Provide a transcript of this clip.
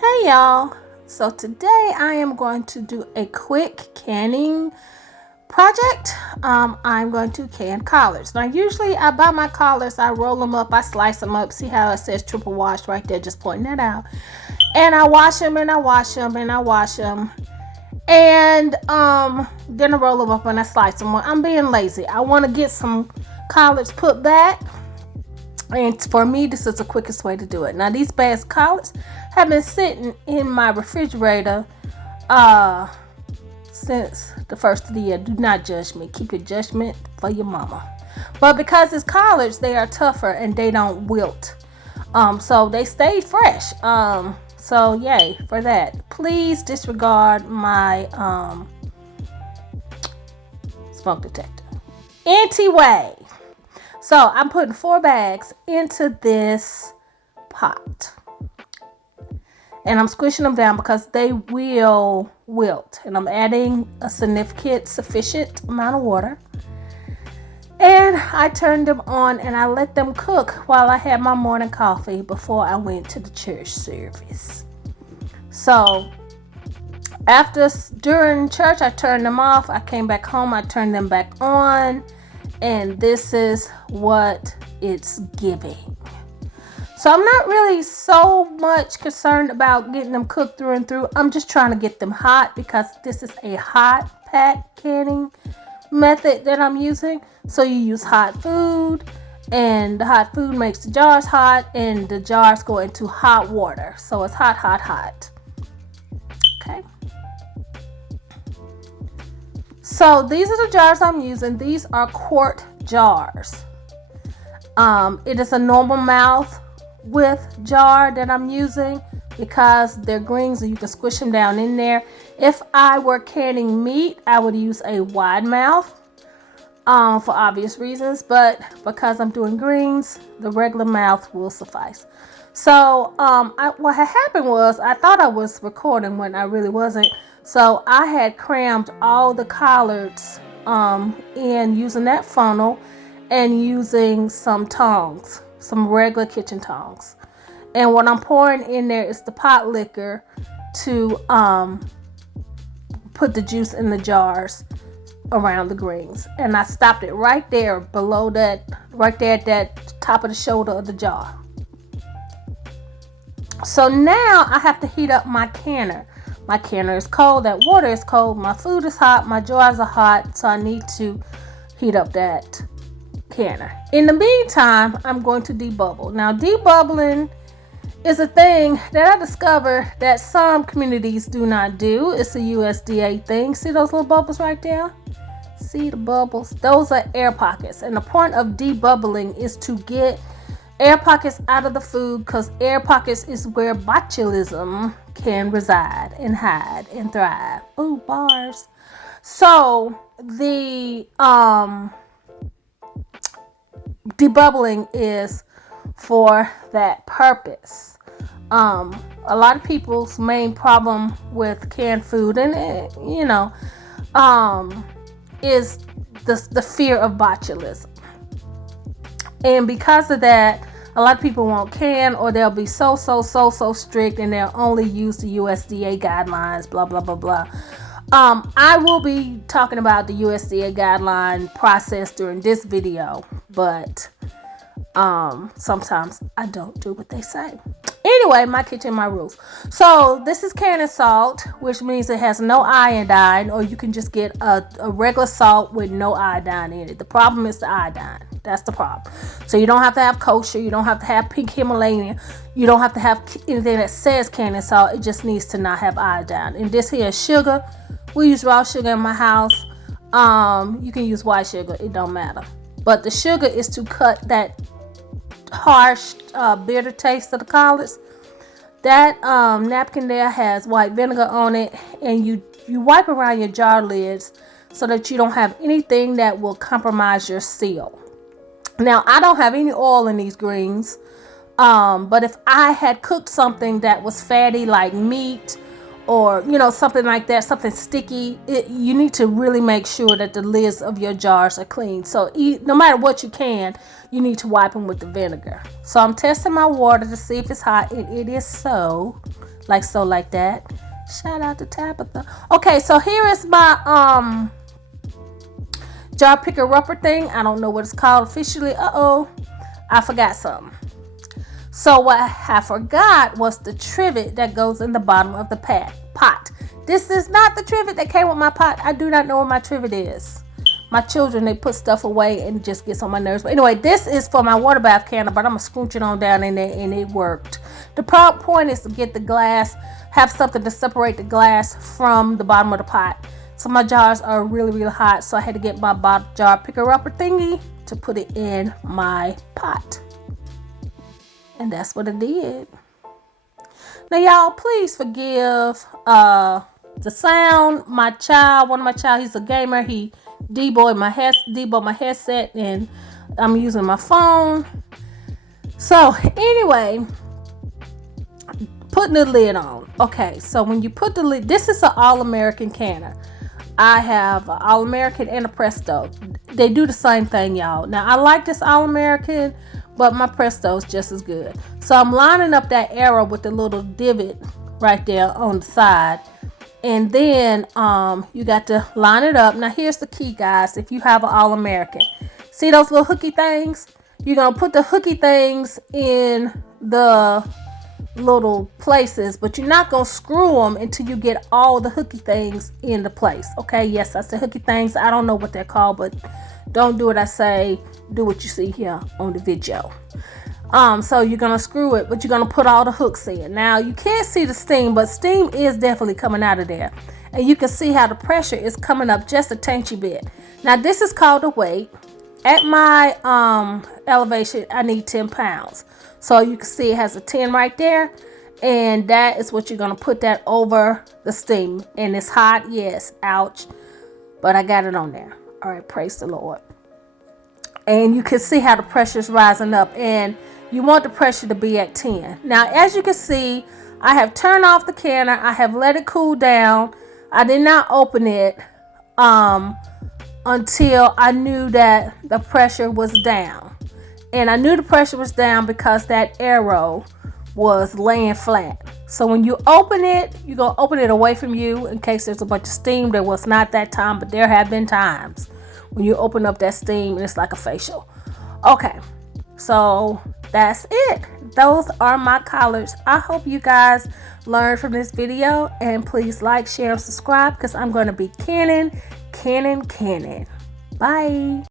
Hey y'all, so today I am going to do a quick canning project. I'm going to can collards. Now usually I buy my collards, I roll them up, I slice them up. See how it says triple wash right there, just pointing that out. And I wash them and I wash them and I wash them. And then I roll them up and I slice them. I'm being lazy. I want to get some collards put back. And for me, this is the quickest way to do it. Now, these bags collards have been sitting in my refrigerator since the first of the year. Do not judge me. Keep your judgment for your mama. But because it's collards, they are tougher and they don't wilt. So they stay fresh. So yay for that. Please disregard my smoke detector. Anyway. So I'm putting 4 bags into this pot. And I'm squishing them down because they will wilt. And I'm adding a sufficient amount of water. And I turned them on and I let them cook while I had my morning coffee before I went to the church service. So during church, I turned them off. I came back home, I turned them back on. And this is what it's giving. So I'm not really so much concerned about getting them cooked through and through. I'm just trying to get them hot because this is a hot pack canning method that I'm using. So you use hot food and the hot food makes the jars hot and the jars go into hot water. So it's hot, hot, hot. Okay. So these are the jars I'm using. These are quart jars. It is a normal mouth width jar that I'm using because they're greens and you can squish them down in there. If I were canning meat, I would use a wide mouth for obvious reasons, but because I'm doing greens, the regular mouth will suffice. So what had happened was I thought I was recording when I really wasn't. So I had crammed all the collards in using that funnel and using some tongs, some regular kitchen tongs. And what I'm pouring in there is the pot liquor to put the juice in the jars around the greens. And I stopped it right there below that, right there at that top of the shoulder of the jar. So now I have to heat up my canner. My canner is cold, that water is cold, my food is hot, my jars are hot, so I need to heat up that canner. In the meantime, I'm going to debubble. Now, debubbling is a thing that I discovered that some communities do not do. It's a USDA thing. See those little bubbles right there? See the bubbles? Those are air pockets. And the point of debubbling is to get air pockets out of the food because air pockets is where botulism can reside and hide and thrive. Ooh, bars. So the debubbling is for that purpose. A lot of people's main problem with canned food and is the fear of botulism. And because of that, a lot of people won't can, or they'll be so strict and they'll only use the USDA guidelines, blah, blah, blah, blah. I will be talking about the USDA guideline process during this video, but sometimes I don't do what they say. Anyway, my kitchen, my rules. So this is canning salt, which means it has no iodine, or you can just get a regular salt with no iodine in it. The problem is the iodine. That's the problem. So you don't have to have kosher. You don't have to have pink Himalayan. You don't have to have anything that says canning salt. It just needs to not have iodine. And this here is sugar. We use raw sugar in my house. You can use white sugar. It don't matter. But the sugar is to cut that harsh, bitter taste of the collards. That napkin there has white vinegar on it. And you wipe around your jar lids so that you don't have anything that will compromise your seal. Now, I don't have any oil in these greens, but if I had cooked something that was fatty like meat or, something like that, something sticky, you need to really make sure that the lids of your jars are clean. So no matter what you need to wipe them with the vinegar. So I'm testing my water to see if it's hot, and it is so. like so, like that. Shout out to Tabitha. Okay, so here is my jar picker rubber thing. I don't know what it's called officially. I forgot something. So what I forgot was the trivet that goes in the bottom of the pot. This is not the trivet that came with my pot. I do not know what my trivet is. My children, they put stuff away and it just gets on my nerves. But anyway, this is for my water bath canner, but I'm going to scooch it on down in there, and it worked. The point is to get the glass, have something to separate the glass from the bottom of the pot. So my jars are really, really hot, so I had to get my jar picker-upper thingy to put it in my pot. And that's what I did. Now, y'all, please forgive the sound. One of my child, he's a gamer. He deboed my headset, and I'm using my phone. So anyway, putting the lid on. Okay, so when you put the lid, this is an All-American canner. I have an All-American and a Presto. They do the same thing, y'all. Now, I like this All-American, but my Presto is just as good. So I'm lining up that arrow with the little divot right there on the side. And then you got to line it up. Now, here's the key, guys. If you have an All-American, see those little hooky things? You're going to put the hooky things in the little places, but you're not going to screw them until you get all the hooky things into place. Okay, yes, I said hooky things. I don't know what they're called, but don't do what I say. Do what you see here on the video. So you're going to screw it, but you're going to put all the hooks in. Now, you can't see the steam, but steam is definitely coming out of there. And you can see how the pressure is coming up just a teensy bit. Now, this is called a weight. At my elevation, I need 10 pounds. So you can see it has a 10 right there. And that is what you're going to put that over the steam. And it's hot, yes, ouch. But I got it on there. All right, praise the Lord. And you can see how the pressure is rising up. And you want the pressure to be at 10. Now, as you can see, I have turned off the canner. I have let it cool down. I did not open it until I knew that the pressure was down. And I knew the pressure was down because that arrow was laying flat. So when you open it, you're going to open it away from you in case there's a bunch of steam. There was not that time, but there have been times when you open up that steam and it's like a facial. Okay, so that's it. Those are my collards. I hope you guys learned from this video, and please like, share, and subscribe because I'm going to be canning. Bye.